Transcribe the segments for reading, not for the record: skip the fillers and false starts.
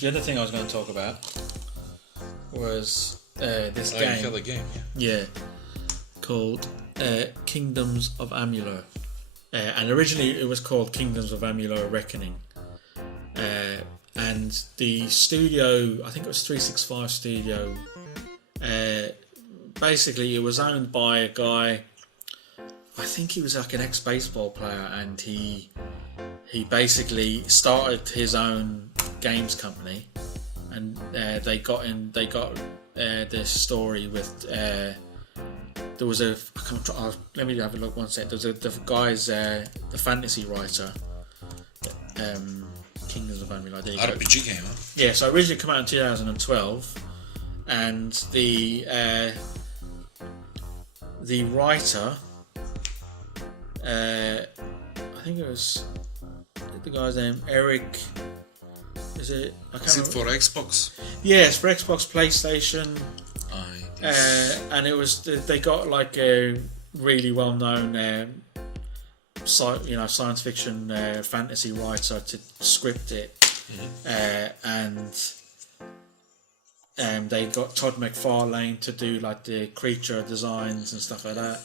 the other thing I was going to talk about was this game. You the game, yeah. Called Kingdoms of Amalur. And originally it was called Kingdoms of Amalur Reckoning. And the studio, I think it was 365 Studio, basically it was owned by a guy, I think he was like an ex-baseball player, and he basically started his own games company, and they got this story with there was a let me have a look one sec. There was the guy's the fantasy writer, Kingdoms of Amalur. RPG game, huh? Yeah, so originally came out in 2012, and the writer, I think it was the guy's name, Eric. Is it? I can't remember. For Xbox? Yeah, it's for Xbox, PlayStation. And it was they got like a really well-known science fiction fantasy writer to script it, and they got Todd McFarlane to do like the creature designs and stuff like that.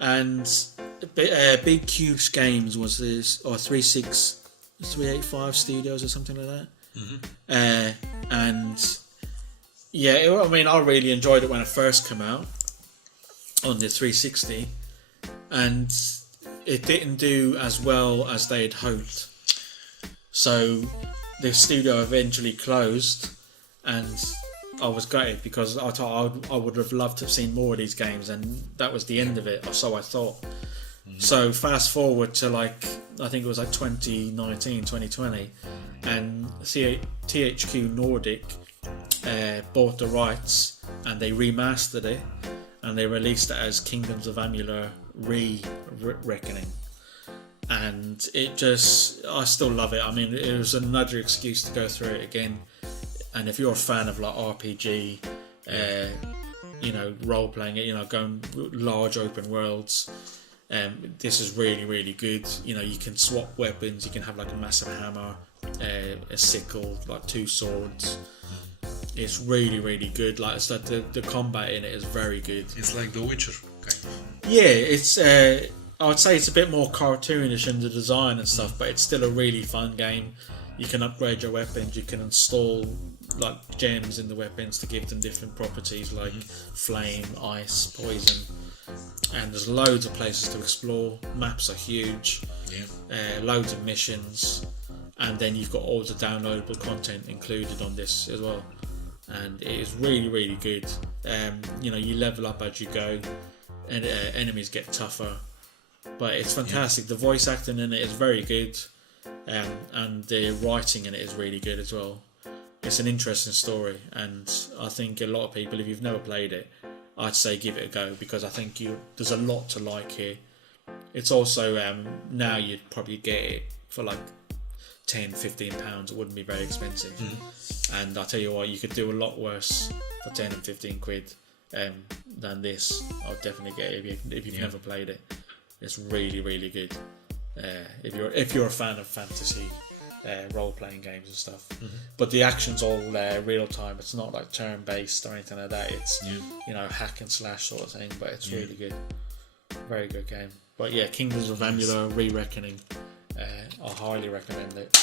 And Big Huge Games was this, or 385 Studios or something like that. And yeah, I mean, I really enjoyed it when it first came out on the 360, and it didn't do as well as they had hoped. So the studio eventually closed, and I was gutted because I thought I would have loved to have seen more of these games, and that was the end of it, or so I thought. So fast forward to like, I think it was like 2019, 2020, and THQ Nordic bought the rights, and they remastered it, and they released it as Kingdoms of Amalur Reckoning. And it just, I still love it. I mean, it was another excuse to go through it again. And if you're a fan of like RPG, role playing it, going large open worlds, this is really, really good. You can swap weapons. You can have like a massive hammer, a sickle, like 2 swords. It's really, really good. Like, it's like the combat in it is very good. It's like The Witcher, kind of. Yeah, it's. I would say it's a bit more cartoonish in the design and stuff, but it's still a really fun game. You can upgrade your weapons. You can install like gems in the weapons to give them different properties, like flame, ice, poison. And there's loads of places to explore. Maps are huge. Yeah. Loads of missions, and then you've got all the downloadable content included on this as well. And it is really, really good. You level up as you go, and enemies get tougher. But it's fantastic. The voice acting in it is very good, and the writing in it is really good as well. It's an interesting story, and I think a lot of people, if you've never played it, I'd say give it a go, because I think there's a lot to like here. It's also now you'd probably get it for like £10-15. It wouldn't be very expensive. And I tell you what, you could do a lot worse for 10 and 15 quid than this. I'll definitely get it if you've never played it. It's really, really good. If you're a fan of fantasy role playing games and stuff. But the action's all real time. It's not like turn based or anything like that. It's hack and slash sort of thing. But it's really good. Very good game. But yeah, Kingdoms of Amalur Re-Reckoning. I highly recommend it.